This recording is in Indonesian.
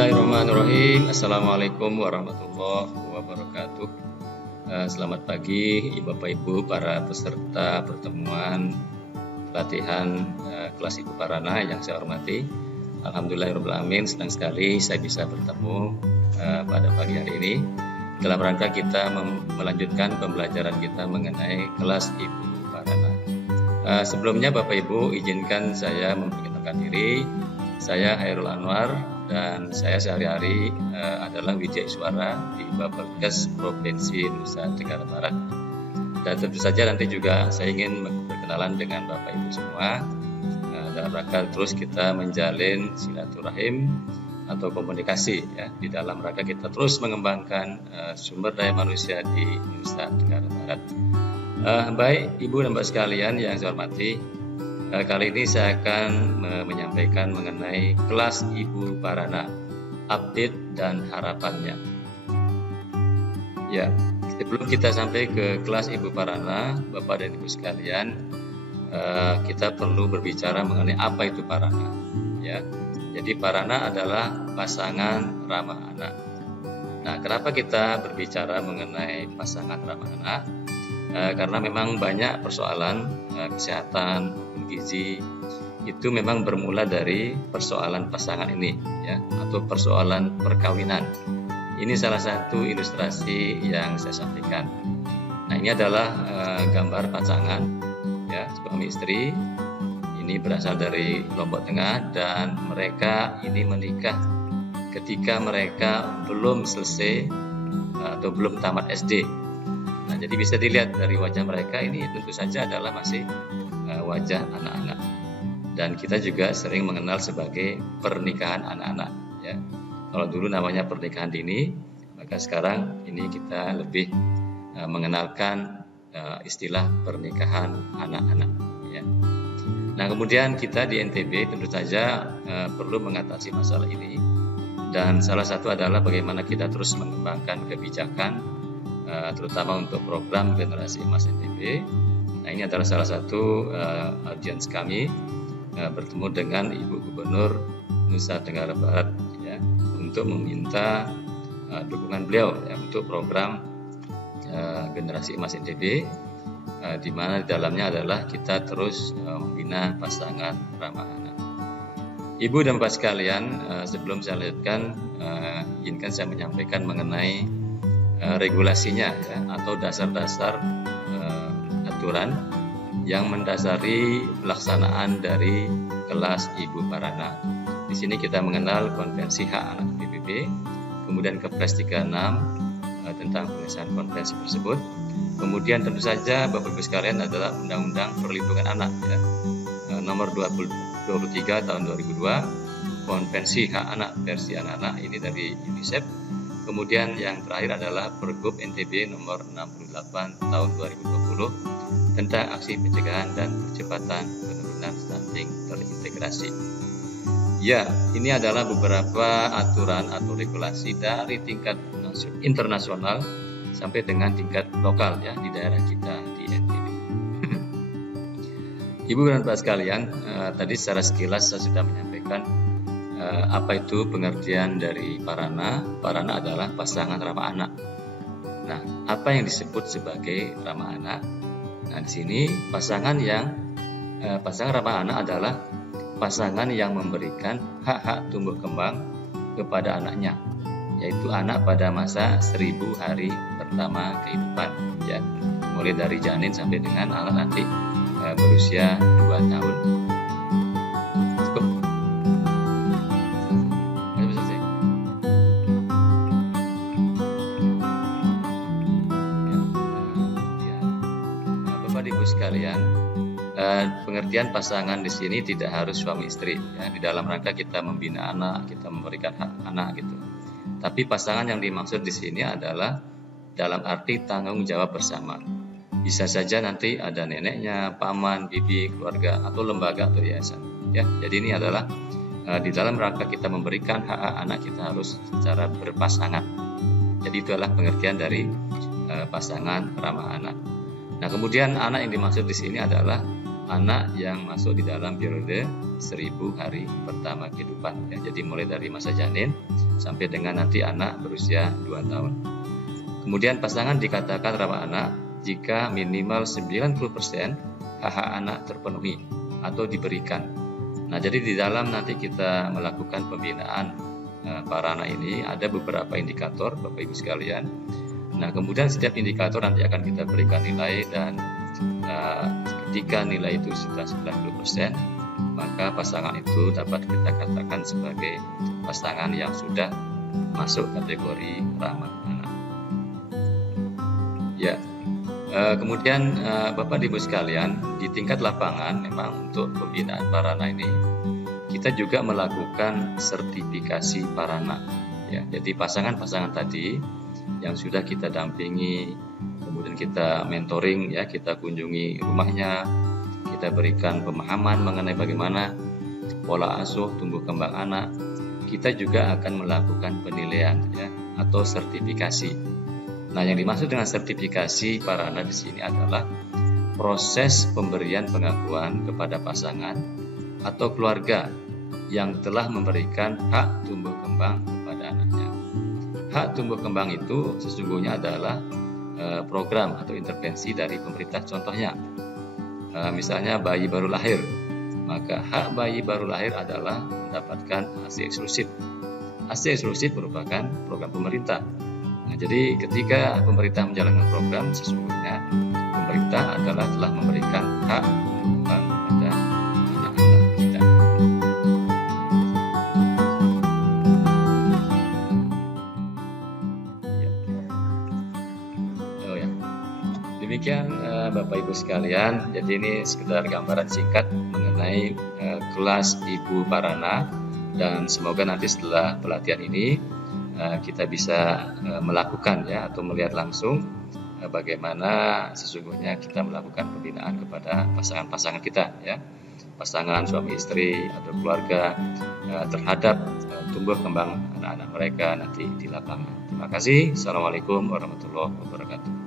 Bismillahirrahmanirrahim. Assalamualaikum warahmatullahi wabarakatuh. Selamat pagi Bapak Ibu para peserta pertemuan pelatihan kelas Ibu Parana yang saya hormati. Alhamdulillahirrahmanirrahim, senang sekali saya bisa bertemu pada pagi hari ini dalam rangka kita melanjutkan pembelajaran kita mengenai kelas Ibu Parana. Sebelumnya Bapak Ibu izinkan saya memperkenalkan diri. Saya Hairul Anwar dan saya sehari-hari adalah Wijaya Suara di Bapelkes Provinsi Nusa Tenggara Barat. Dan tentu saja nanti juga saya ingin berkenalan dengan Bapak Ibu semua dalam rangka terus kita menjalin silaturahim atau komunikasi ya, di dalam rangka kita terus mengembangkan sumber daya manusia di Nusa Tenggara Barat. Baik Ibu dan Mbak sekalian yang saya hormati, kali ini saya akan menyampaikan mengenai kelas Ibu Parana, update dan harapannya. Ya, sebelum kita sampai ke kelas Ibu Parana, Bapak dan Ibu sekalian, kita perlu berbicara mengenai apa itu Parana. Ya, jadi Parana adalah pasangan ramah anak. Nah, kenapa kita berbicara mengenai pasangan ramah anak? Karena memang banyak persoalan kesehatan, gizi itu memang bermula dari persoalan pasangan ini ya, atau persoalan perkawinan. Ini salah satu ilustrasi yang saya sampaikan. Nah, ini adalah gambar pasangan ya, suami istri. Ini berasal dari Lombok Tengah dan mereka ini menikah ketika mereka belum selesai atau belum tamat SD. Nah, jadi bisa dilihat dari wajah mereka ini tentu saja adalah masih wajah anak-anak. Dan kita juga sering mengenal sebagai pernikahan anak-anak. Ya. Kalau dulu namanya pernikahan dini, maka sekarang ini kita lebih mengenalkan istilah pernikahan anak-anak. Ya. Nah, kemudian kita di NTB tentu saja perlu mengatasi masalah ini. Dan salah satu adalah bagaimana kita terus mengembangkan kebijakan terutama untuk program generasi emas NTB. Nah, ini adalah salah satu audiens kami bertemu dengan Ibu Gubernur Nusa Tenggara Barat ya, untuk meminta dukungan beliau ya, untuk program generasi emas NTB, di mana di dalamnya adalah kita terus membina pasangan ramah anak. Ibu dan Bapak sekalian, sebelum saya lanjutkan, izinkan saya menyampaikan mengenai regulasinya ya, atau dasar-dasar aturan yang mendasari pelaksanaan dari kelas Ibu Parana. Di sini kita mengenal Konvensi Hak Anak PBB, kemudian Kepres 36 tentang pengesahan konvensi tersebut. Kemudian tentu saja Bapak Ibu sekalian adalah Undang-Undang Perlindungan Anak ya, nomor 23 tahun 2002, Konvensi Hak Anak versi anak-anak ini dari UNICEF. Kemudian yang terakhir adalah Pergub NTB nomor 68 tahun 2020 tentang aksi pencegahan dan percepatan penurunan stunting terintegrasi. Ya, ini adalah beberapa aturan atau regulasi dari tingkat internasional sampai dengan tingkat lokal ya di daerah kita di NTB. Ibu dan Bapak sekalian, tadi secara sekilas saya sudah menyampaikan apa itu pengertian dari Parana. Parana adalah pasangan ramah anak. Nah, apa yang disebut sebagai ramah anak? Nah, di sini pasangan ramah anak adalah pasangan yang memberikan hak-hak tumbuh kembang kepada anaknya, yaitu anak pada masa 1000 hari pertama kehidupan ya, mulai dari janin sampai dengan anak nanti berusia 2 tahun. Sekalian, pengertian pasangan di sini tidak harus suami istri ya, di dalam rangka kita membina anak, kita memberikan hak anak gitu. Tapi pasangan yang dimaksud di sini adalah dalam arti tanggung jawab bersama. Bisa saja nanti ada neneknya, paman, bibi, keluarga atau lembaga atau yayasan ya. Jadi ini adalah di dalam rangka kita memberikan hak anak, kita harus secara berpasangan. Jadi itu adalah pengertian dari pasangan ramah anak. Nah, kemudian anak yang dimaksud di sini adalah anak yang masuk di dalam periode 1000 hari pertama kehidupan ya. Jadi mulai dari masa janin sampai dengan nanti anak berusia 2 tahun. Kemudian pasangan dikatakan ramah anak jika minimal 90% hak-hak anak terpenuhi atau diberikan. Nah, jadi di dalam nanti kita melakukan pembinaan para anak ini ada beberapa indikator, Bapak Ibu sekalian. Nah, kemudian setiap indikator nanti akan kita berikan nilai, dan ketika nilai itu sudah 90%, maka pasangan itu dapat kita katakan sebagai pasangan yang sudah masuk kategori ramah anak. Ya, kemudian Bapak Ibu sekalian, di tingkat lapangan memang untuk pembinaan para anak ini kita juga melakukan sertifikasi para anak. Ya, jadi pasangan-pasangan tadi yang sudah kita dampingi, kemudian kita mentoring, ya, kita kunjungi rumahnya, kita berikan pemahaman mengenai bagaimana pola asuh tumbuh kembang anak. Kita juga akan melakukan penilaian, ya, atau sertifikasi. Nah, yang dimaksud dengan sertifikasi para anak di sini adalah proses pemberian pengakuan kepada pasangan atau keluarga yang telah memberikan hak tumbuh kembang kepada anaknya. Hak tumbuh kembang itu sesungguhnya adalah program atau intervensi dari pemerintah. Contohnya, misalnya bayi baru lahir, maka hak bayi baru lahir adalah mendapatkan ASI eksklusif. ASI eksklusif merupakan program pemerintah. Nah, jadi ketika pemerintah menjalankan program, sesungguhnya pemerintah adalah telah memberikan hak kembang pada anak-anak kita. Ya. Oh ya. Demikian Bapak Ibu sekalian, jadi ini sekedar gambaran singkat mengenai kelas Ibu Parana, dan semoga nanti setelah pelatihan ini kita bisa melakukan, ya, atau melihat langsung bagaimana sesungguhnya kita melakukan pembinaan kepada pasangan-pasangan kita, ya, pasangan suami istri atau keluarga terhadap tumbuh kembang anak-anak mereka nanti di lapangan. Terima kasih. Assalamualaikum warahmatullahi wabarakatuh.